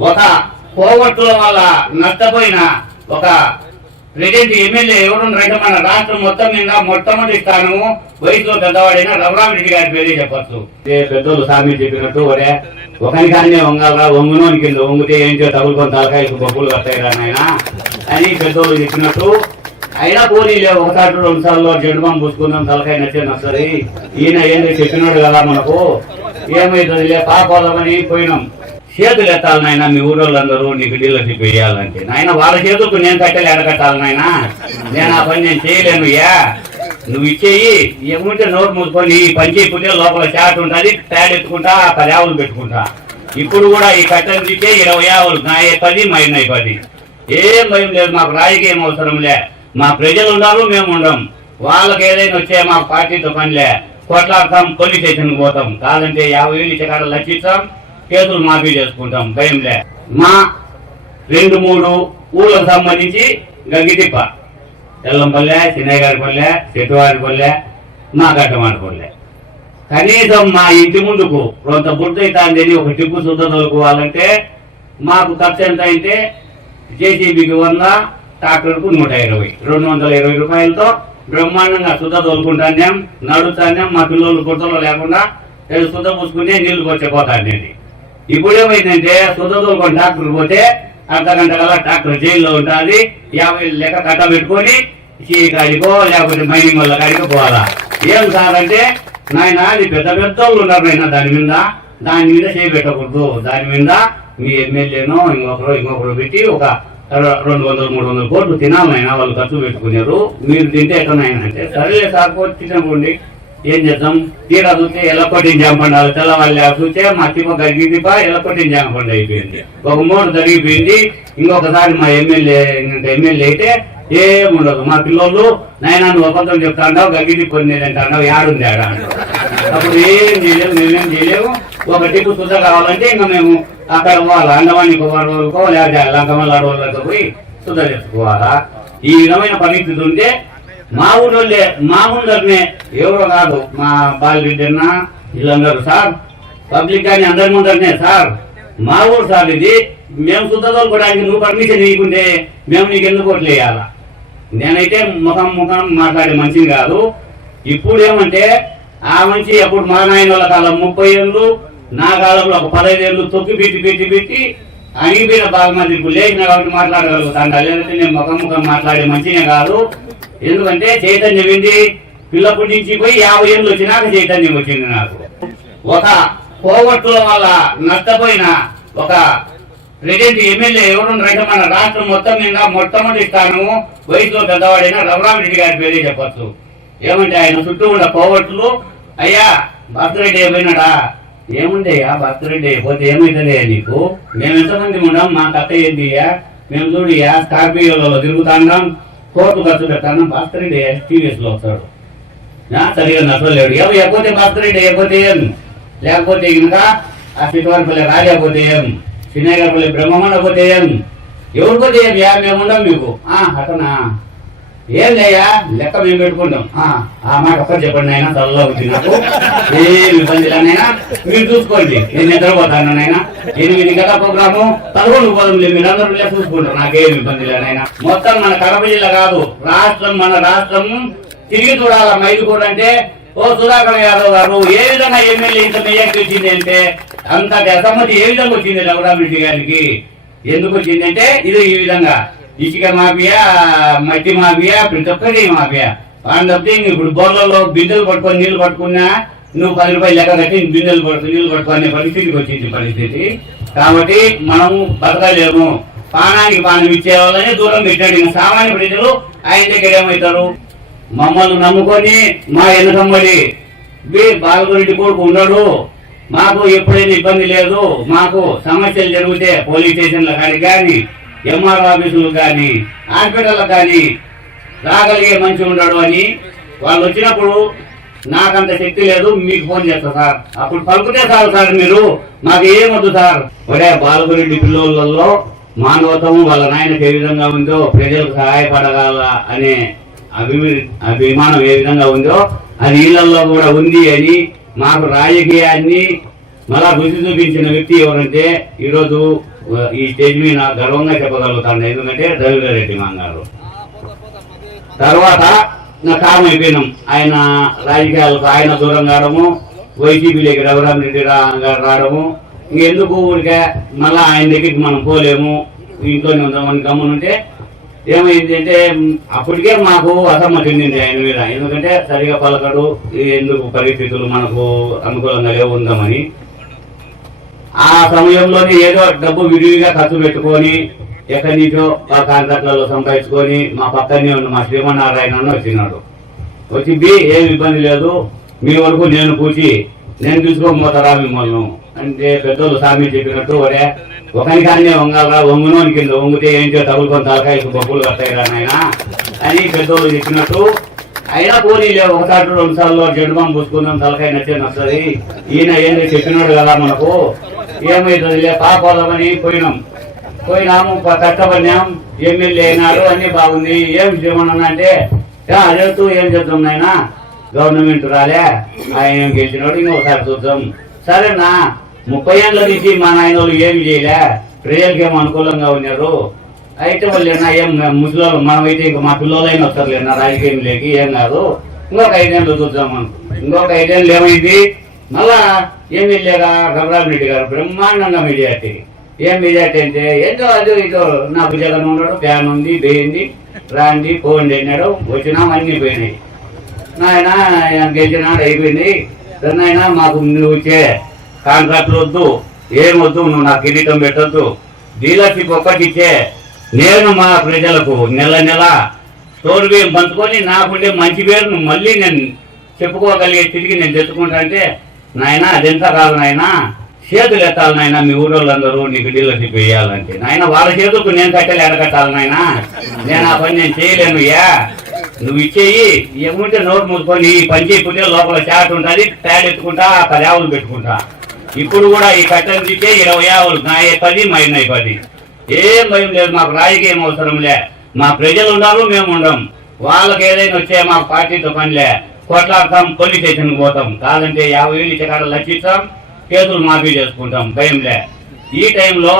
ఒక కోవట్టుల వల్ల నష్టపోయిన ఒక ప్రెసిడెంట్ ఎమ్మెల్యే ఎవరున్నారంటే మన రాష్ట్రం మొత్తం మీద మొట్టమొదటి స్థానము వయసులో పెద్దవాడైన రఘురామరెడ్డి గారి పేరే చెప్పచ్చు. పెద్దోళ్ళు సామి చెప్పినట్టు ఒరే ఒకరి కానీ వంగలరా వంగునోని కింద వంగితే ఏంటో తగులుకొని తలకాయలకు బొబ్బులు వస్తాయిరా నాయన. అని పెద్దోళ్ళు చెప్పినట్టు అయినా పోనీలే ఒకసారి రెండు సార్లు జడుమం పూసుకుందాం తలకాయ నచ్చే వస్తుంది ఈయన ఏంది చెప్పినాడు కదా మనకు. ఏమైతుందిలే పాపోదామని పోయినాం. చేతులు ఎత్తాలి నాయన మీ ఊరోళ్ళందరూ నీకు డీలర్షిప్ వేయాలంటే. నాయన వాళ్ళ చేతులకు నేను కట్టెలు ఎడగట్టాలి నాయన. నేను ఆ పని నేను చేయలేను యా. నువ్వు ఇచ్చేయి ఏముంటే నోరు మూసుకొని ఈ పని చేయకుంటే లోపల చాట్ ఉంటుంది ప్యాడ్ ఎత్తుకుంటా పది ఆవులు పెట్టుకుంటా. ఇప్పుడు కూడా ఈ కట్టెలు తీస్తే ఇరవై ఆవులు నా పది మైనై పది. ఏం భయం లేదు మాకు రాజకీయం అవసరంలే మా ప్రజలు ఉన్నారు మేము ఉండం. వాళ్ళకి ఏదైనా వచ్చే మా పార్టీతో పనిలే కొట్లాడతాం పోలీస్ స్టేషన్ పోతాం. కాదంటే యాభై వేలు ఇచ్చే కాడ లక్షిస్తాం కేసులు మాఫీ చేసుకుంటాం భయంలే మా రెండు మూడు ఊళ్ళకు సంబంధించి గంగిటిప్ప ఎల్లంపల్లె చిన్నగారిపల్లె చెట్టువారిపల్లె మా గడ్డమాడపల్లె కనీసం మా ఇంటి ముందుకు కొంత బుడ్డైతాందని ఒక టిప్పు శుద్ధ తోలుకోవాలంటే మాకు ఖర్చు ఎంత అయితే జేసీబీకి వంద ట్రాక్టర్కు నూట ఇరవై. రెండు వందల ఇరవై రూపాయలతో బ్రహ్మాండంగా శుద్ధ తోలుకుంటాం నడుస్తాం మా పిల్లలు గుర్తలో లేకుండా శుద్ధ పూసుకునే నీళ్ళు వచ్చే ఇప్పుడు ఏమైందంటే శుద్ధ తోలుకొని పోతే అర్ధ గంట కల్లా ట్రాక్టర్ జైల్లో ఉంటుంది. యాభై లెక్క కట్ట పెట్టుకొని చీ కాడికో లేకపోతే మైనింగ్ వల్ల కాడికో పోవాలా? ఏం సార్ అంటే నాయన నీ పెద్ద పెద్ద ఉన్నారు నాయన దాని మీద. దాని మీద చేయబెట్టకూడదు దాని మీద మీ ఎమ్మెల్యేనో ఇంకొకరు ఇంకొకరు పెట్టి ఒక రెండు వందలు మూడు వందల కోట్లు తినాలైనా వాళ్ళు ఖర్చు పెట్టుకున్నారు మీరు తింటే ఎట్లనైనా అంటే సరే సార్ కోర్టు తినకండి. ఏం చేద్దాం? తీరా చూస్తే ఎల్లకొట్టిన జాంపండి తెల్లవాళ్ళు చూస్తే మా తిప్ప గడిగిదిప ఎల్లకొట్టిన జాంపండి అయిపోయింది. ఒక మూడు జరిగిపోయింది. ఇంకొకసారి మా ఎమ్మెల్యే ఎమ్మెల్యే అయితే ఏముండదు మా పిల్లోళ్ళు నాయన నువ్వు అబద్ధం చెప్తాండావు గగిడి కొన్ని అంటావు యాడుంది ఆడ అప్పుడు ఏం చేయలేము మేమేం చేయలేము. ఒక టిప్పు శుద్ధ కావాలంటే ఇంకా మేము అక్కడ పోవాలి? అండమాని వాళ్ళకో లేదా లంకమల్ల వాళ్ళకి పోయి శుద్ధ చేసుకోవాలా ఈ విధమైన పరిస్థితి ఉంటే మా ఊళ్ళోళ్ళే మా ముందరనే ఎవరో కాదు మా బాలరెడ్డి వీళ్ళందరూ సార్. పబ్లిక్ కానీ అందరి ముందరనే సార్. మా ఊరు సార్ ఇది. మేము శుద్ధతోలుకోవడానికి నువ్వు పర్మిషన్ ఇవ్వకుంటే మేము నీకు ఎందుకు ఓట్లు వేయాలా? నేనైతే ముఖం ముఖం మాట్లాడే మనిషిని కాదు. ఇప్పుడు ఏమంటే ఆ మనిషి అప్పుడు మా నాయన వాళ్ళ కాలం ముప్పై ఏళ్ళు నా కాలంలో ఒక పదహైదు ఏళ్ళు తొక్కి పెట్టి పెట్టి పెట్టి అణిగిపోయిన బాగా మంది ఇప్పుడు లేచిన కాబట్టి మాట్లాడగలుగుతాను లేదంటే నేను ముఖం ముఖం మాట్లాడే మంచినే కాదు. ఎందుకంటే చైతన్యం ఏంటి? పిల్లప్పటి నుంచి పోయి యాభై ఏళ్ళు వచ్చినాక చైతన్యం వచ్చింది నాకు. ఒక పోగొట్టుల వల్ల నష్టపోయిన ఒక ప్రజెంట్ ఎమ్మెల్యే ఎవరున్నారంటే మన రాష్ట్రం మొత్తం మీద మొట్టమొదటి స్థానము వయసులో పెద్దవాడైన రఘురామరెడ్డి గారి పేరే చెప్పచ్చు. ఏమంటే ఆయన చుట్టూ ఉన్న పోగొట్టులు అయ్యా భక్తురెడ్డి అయిపోయినాడా ఏముండయ్యా అయ్యా భక్తురెడ్డి పోతే ఏమైతుంది నీకు? మేము ఎంతమంది ఉన్నాం? మా కథ ఏంటియ్యా మేము చూడియా స్కార్పియోలలో తిరుగుతాన్నాం కోర్టు ఖర్చు పెడతాను భక్తురెడ్డి టీవీఎస్లో వస్తాడు. నా సరిగా నచ్చలేడు ఏమో ఎకపోతే భక్తురెడ్డి ఎకపోతే ఏం? లేకపోతే ఇంకా ఆ సిటివారిపల్లి రాలేకపోతే ఏం? చిన్నగారిపల్లి బ్రహ్మమణ పోతే ఏం? ఎవరిపోతే ఏం? ఏమేముండవు మీకు. అతనా? ఏం లేయా లెక్క మేము పెట్టుకుంటాం. ఆ. ఆ మాట ఒక్కటి చెప్పండి నాయన తలలో ఉంది నాకు. ఏం ఇబ్బంది లేనైనా మీరు చూసుకోండి. నేను నిద్రపోతాను నాయన. ఎనిమిది గంటల ప్రోగ్రాము పదకొండు పోదాం లేదు. మీరు అందరూ లెక్క చూసుకుంటారు. నాకేం ఇబ్బంది లేనైనా మొత్తం మన కడప జిల్లా కాదు రాష్ట్రం మన రాష్ట్రం తిరిగి చూడాల? మైదుకూరు అంటే ఓ సుధాకర్ యాదవ్ గారు ఏ విధంగా ఎమ్మెల్యే ఇంత మెజార్టీ వచ్చింది అంటే అంత అసమ్మతి ఏ విధంగా వచ్చింది రఘురామరెడ్డి గారికి? ఎందుకు వచ్చిందంటే ఇది ఈ విధంగా. ఇసుక మాఫియా మట్టి మాఫియా ప్రతి ఒక్కటి మాఫియా. అండ్ తప్పితే ఇప్పుడు బోర్లలో బిందెలు పట్టుకొని నీళ్ళు పట్టుకున్నా నువ్వు పది రూపాయలు లెక్క కట్టి బిందెలు పడుతుంది నీళ్ళు పట్టుకునే పరిస్థితికి వచ్చింది పరిస్థితి. కాబట్టి మనం బతకలేము. పానానికి పానం ఇచ్చే వాళ్ళని దూరం పెట్టాడు. ఇంకా సామాన్య ప్రజలు ఆయన దగ్గర ఏమవుతారు? మమ్మల్ని నమ్ముకొని మా ఎన్నుకమ్మడి. బాలగురెడ్డి కొడుకు ఉన్నాడు. మాకు ఎప్పుడైనా ఇబ్బంది లేదు. మాకు సమస్యలు జరిగితే పోలీస్ స్టేషన్ల కానీ కానీ ఎంఆర్ ఆఫీసులు కానీ హాస్పిటల్ కానీ రాగలిగే మంచి ఉన్నాడు అని వాళ్ళు వచ్చినప్పుడు నాకంత శక్తి లేదు మీకు ఫోన్ చేస్తా సార్. అప్పుడు పలుకుతే సార్ సార్ మీరు మాకు ఏమొద్దు సార్. ఒరే బాలగురెడ్డి పిల్లలలో మానవత్వం వాళ్ళ నాయనకి ఏ విధంగా ఉందో ప్రజలకు సహాయపడగల అనే అభిమి అభిమానం ఏ విధంగా ఉందో అది ఇళ్ళలో కూడా ఉంది అని మాకు రాజకీయాన్ని మళ్ళా రుచి చూపించిన వ్యక్తి ఎవరంటే ఈరోజు ఈ స్టేజ్ మీద గర్వంగా చెప్పగలుగుతాను ఎందుకంటే రవీంద్ర రెడ్డి మాంగారు. తర్వాత నా కారణం అయిపోయినాం. ఆయన రాజకీయాలకు ఆయన దూరం కావడము వైసీపీలోకి రఘురామ్ రెడ్డి గారు రావడము. ఇంకెందుకు ఊరికే మళ్ళా ఆయన దగ్గరికి మనం పోలేము. ఇంట్లోనే ఉందామని గమ్మునుంటే ఏమైంది అంటే అప్పటికే మాకు అసమ్మ చెందింది ఆయన మీద. ఎందుకంటే సరిగా పలకడు ఎందుకు పరిస్థితులు మనకు అనుకూలంగా లేవు ఉందామని. ఆ సమయంలోనే ఏదో డబ్బు విరివిగా ఖర్చు పెట్టుకొని ఎక్కడి నుంచో మా కాంట్రాక్ట్లలో సంపాదించుకొని మా పక్కనే ఉన్న మా శ్రీమన్నారాయణ అన్న వచ్చినాడు. వచ్చి బి ఏం ఇబ్బంది లేదు. మీ వరకు నేను పూచి నేను తీసుకోపోతారా మిమ్మల్ని? అంటే పెద్దలు స్వామి చెప్పినట్టు ఒరే ఒకరికాన్నే వంగాలరా వంగునోని కింద వంగితే ఏంటో తగులుకొని తలకాయకు బొబ్బులు కట్టాయిరా నాయన? అని పెద్దోళ్ళు చెప్పినట్టు అయినా పోనీ లేవు ఒకసారి రెండు సార్లు జడ్బాం పూసుకుందాం తలకాయ నచ్చే నచ్చది. ఈయన ఏందో చెప్పినాడు కదా మనకు. ఏమైతుంది లే పాపోదామని పోయినాం. పోయినాము ప- ఎమ్మెల్యే అయినారు అన్ని బాగుంది. ఏం చేయమన్నా అంటే "యా, ఏం చేద్దాం నాయన? గవర్నమెంట్ రాలే ఆయన ఏం గెలిచినాడు ఇంకొకసారి చూద్దాం. సరేనా ముప్పై ఏళ్ళ నుంచి మా నాయన వాళ్ళు ఏమి చేయలే ప్రజలకి ఏం అనుకూలంగా ఉన్నారు? అయితే వాళ్ళు ఏం ముసలి మనమైతే ఇంకా మా పిల్లలైనా వస్తారు లేనా రాజకీయం లేకి ఏం కాదు. ఇంకొక ఐదేళ్ళు చూద్దాం అనుకుంటున్నాం. ఇంకొక ఐదేళ్ళు ఏమైంది? మళ్ళా ఎమ్మెల్యేగా రఘురామ్ రెడ్డి గారు బ్రహ్మాండంగా మెజార్టీ ఏం మెజార్టీ అంటే ఏదో అదో ఇదో నా భుజాలను ఉన్నాడు ఫ్యాన్ ఉంది బేయింది రాండి పోండి అన్నాడు వచ్చినాం అన్ని పోయినాయి. నాయన ఆయన గెలిచినాడు అయిపోయింది. నాయన మాకు నువ్వు ఇచ్చే కాంట్రాక్ట్లు వద్దు ఏం వద్దు నువ్వు నాకు కిరీటం పెట్టొద్దు. డీలర్షిప్ ఒక్కటి ఇచ్చే. నేను మా ప్రజలకు నెల నెల స్టోర్ బియ్యం పంచుకొని నాకుండే మంచి పేరును మళ్ళీ నేను చెప్పుకోగలిగే తిరిగి నేను తెచ్చుకుంటా అంటే నాయన అదెంత కాదు నాయన? చేతులు ఎత్తాలి నాయన మీ ఊరోళ్ళందరూ నీకు డీలర్షిప్ వేయాలంటే నాయన వాళ్ళ చేతులకు నేను కట్టెలు ఎడకట్టాలి నాయన? నేను ఆ పని నేను చేయలేను యా. నువ్వు ఇచ్చేయి ఏముంటే నోరు మూసుకొని ఈ పని చేయకుంటే లోపల చాట్ ఉంటుంది ప్యాడ్ ఎత్తుకుంటా పది ఆవులు పెట్టుకుంటా. ఇప్పుడు కూడా ఈ కట్టెలు తీస్తే ఇరవై ఆవులు నా పది మైనై పది. ఏం భయం లేదు మాకు రాజకీయం అవసరం లే. మా ప్రజలు ఉన్నారు మేము ఉండం. వాళ్ళకి ఏదైనా వచ్చే మా పార్టీతో పనిలే కొట్లాడతాం పోలీస్ స్టేషన్కి పోతాం. కాదంటే యాభై వేలు ఇచ్చకాడ లక్షిస్తాం కేసులు మాఫీ చేసుకుంటాం. భయంలే ఈ టైంలో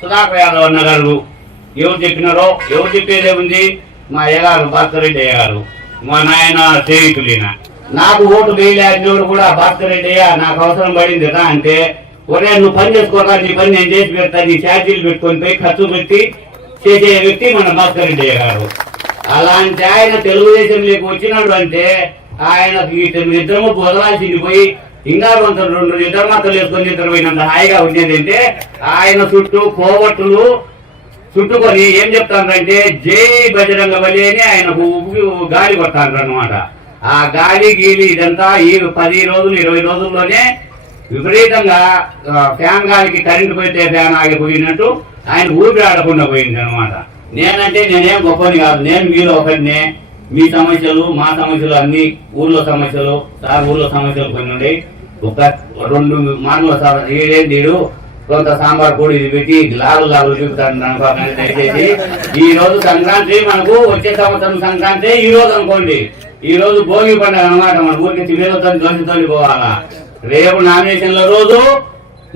సుధాకర్ యాదవ్ అన్న గారు ఎవరు చెప్పినారో ఎవరు చెప్పేదే ఉంది మా అయ్యగారు భాస్కర్ రెడ్డి అయ్యగారు. మా నాయన స్నేహితులైన. నాకు ఓటు వేయలేడు కూడా భాస్కర్ రెడ్డి అయ్యా నాకు అవసరం పడింది కదా అంటే ఒరే నువ్వు పని చేసుకోరా నీ పని నేను చేసి పెడతా నీ ఛార్జీలు పెట్టుకొని పోయి ఖర్చు పెట్టి చేసే వ్యక్తి మన భాస్కర్ రెడ్డి అయ్యగారు. అలాంటి ఆయన తెలుగుదేశంలోకి వచ్చినాడు అంటే ఆయన నిద్రము వదలాల్సింది పోయి ఇంకా కొంత రెండు నిద్ర మాత్రం వేసుకొని ఇద్దరు పోయినంత హాయిగా ఉండేది అంటే ఆయన చుట్టూ కోవట్టులు చుట్టుకొని ఏం చెప్తానంటే జై బజరంగ బలి అని ఆయన గాలి కొడతాను అనమాట ఆ గాలి గీలి ఇదంతా ఈ పది రోజులు ఇరవై రోజుల్లోనే విపరీతంగా ఫ్యాన్ గాలికి కరెంటు పోతే ఫ్యాన్ ఆగిపోయినట్టు ఆయన ఊపిరి ఆడకుండా పోయింది అనమాట నేనంటే నేనేం గొప్పని కాదు. నేను మీలో ఒకరినే మీ సమస్యలు మా సమస్యలు అన్ని ఊర్లో సమస్యలు సార్ ఊర్లో సమస్యలు కొన్ని ఉన్నాయి. ఒక రెండు మాటలు సార్ తీడు కొంత సాంబార్ పొడి ఇది పెట్టి లాగు లాగులు చూపుతాను అనుకోకండి దయచేసి. ఈ రోజు సంక్రాంతి మనకు వచ్చే సంవత్సరం సంక్రాంతి ఈ రోజు అనుకోండి. ఈ రోజు భోగి పండుగ అనమాట మన ఊరికి తినేతో దోషితో పోవాలా. రేపు నామినేషన్ల రోజు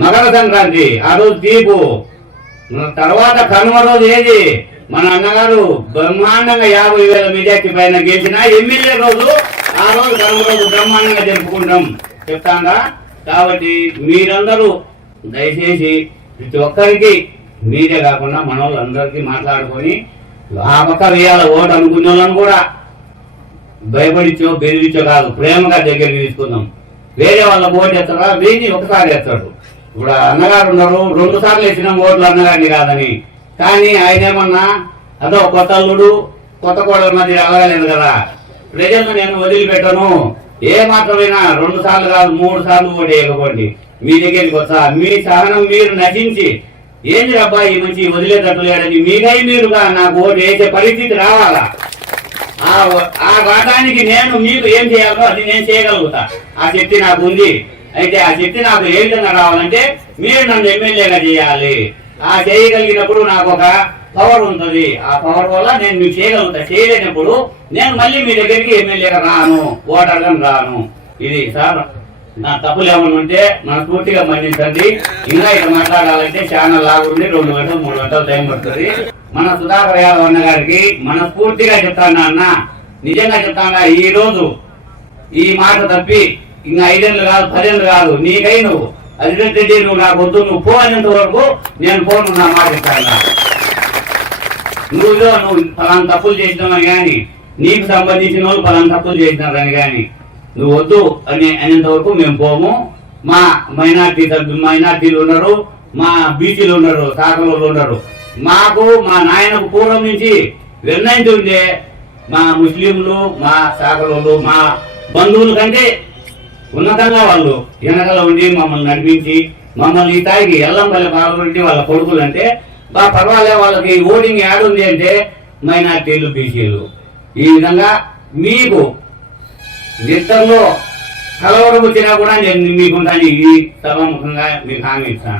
మకర సంక్రాంతి. ఆ రోజు తీపు. తర్వాత కనుమ రోజు ఏది? మన అన్నగారు బ్రహ్మాండంగా యాభై వేల మీడియాకి పైన గెలిచిన ఎమ్మెల్యే రోజు ఆ రోజు కనుమ రోజు బ్రహ్మాండంగా జరుపుకుంటాం. చెప్తాందా కాబట్టి మీరందరూ దయచేసి ప్రతి ఒక్కరికి మీరే కాకుండా మన వాళ్ళందరికీ మాట్లాడుకొని ఆ పక్క వేయాల ఓటు అనుకునే వాళ్ళని కూడా భయపడిచ్చో బెదిరించో కాదు ప్రేమగా దగ్గరికి తీసుకుందాం. వేరే వాళ్ళ ఓటు ఎత్తరా వేసి ఒకసారి ఎత్తాడు ఇప్పుడు అన్నగారు ఉన్నారు రెండు సార్లు వేసినాం ఓట్లు అన్నగారిని కాదని. కానీ ఆయన ఏమన్నా అదో కొత్త అల్లుడు కొత్త కోడలు మధ్య అలగలేదు కదా. ప్రజలను నేను వదిలిపెట్టను. ఏ మాత్రమైనా రెండు సార్లు కాదు మూడు సార్లు ఓటు మీ దగ్గరికి వస్తా మీ సహనం మీరు నశించి ఏంది అబ్బాయి ఈ మంచి వదిలేటట్టు లేడని మీకై మీరుగా నాకు ఓటు వేసే పరిస్థితి రావాలా? ఆ వాటానికి నేను మీకు ఏం చేయాలో అది నేను చేయగలుగుతా. ఆ శక్తి నాకు ఉంది. అయితే ఆ శక్తి నాకు ఏ విధంగా రావాలంటే మీరు నన్ను ఎమ్మెల్యేగా చేయాలి. ఆ చేయగలిగినప్పుడు నాకు ఒక పవర్ ఉంటుంది. ఆ పవర్ వల్ల నేను మీకు చేయగలుగుతా. చేయలేనప్పుడు నేను మళ్ళీ మీ దగ్గరికి ఎమ్మెల్యేగా రాను. ఓటర్గా రాను. ఇది సార్ నా తప్పులు ఏమైనా ఉంటే మనస్ఫూర్తిగా మన్నించండి. ఇంకా ఇక్కడ మాట్లాడాలంటే చాలా లాగుంది రెండు గంటలు మూడు గంటలు టైం పడుతుంది. మన సుధాకర్ యాదవ్ అన్న గారికి మనస్ఫూర్తిగా చెప్తాను అన్న నిజంగా చెప్తాను ఈ రోజు ఈ మాట తప్పి ఇంకా ఐదేళ్ళు కాదు పదేళ్ళు కాదు నీకై నువ్వు. అది రెడ్డి నువ్వు నాకు వద్దు నువ్వు పో అనేంత వరకు నేను పోను నా మాట ఇస్తాను నువ్వు నువ్వు పలానా తప్పులు చేసినావని కానీ నీకు సంబంధించిన వాళ్ళు పలానా తప్పులు చేసినారని కానీ నువ్వు వద్దు అని అనేంత వరకు మేము పోము. మా మైనార్టీ మైనార్టీలు ఉన్నారు మా బీసీలు ఉన్నారు సాగర్లు ఉన్నారు మాకు మా నాయనకు పూర్వం నుంచి వెన్నంటి ఉండే మా ముస్లింలు మా సాగర్లు మా బంధువుల కంటే ఉన్నతంగా వాళ్ళు వెనకలో ఉండి మమ్మల్ని నడిపించి మమ్మల్ని ఈ స్థాయికి ఎల్లంపల్లి పాల్గొంటే వాళ్ళ కొడుకులు అంటే బా పర్వాలే వాళ్ళకి ఓటింగ్ ఉంది అంటే మైనార్టీలు బీసీలు. ఈ విధంగా మీకు నిద్రలో కలవరం వచ్చినా కూడా నేను మీకుంటాను ఈ సభాముఖంగా మీకు హామీ ఇస్తాను.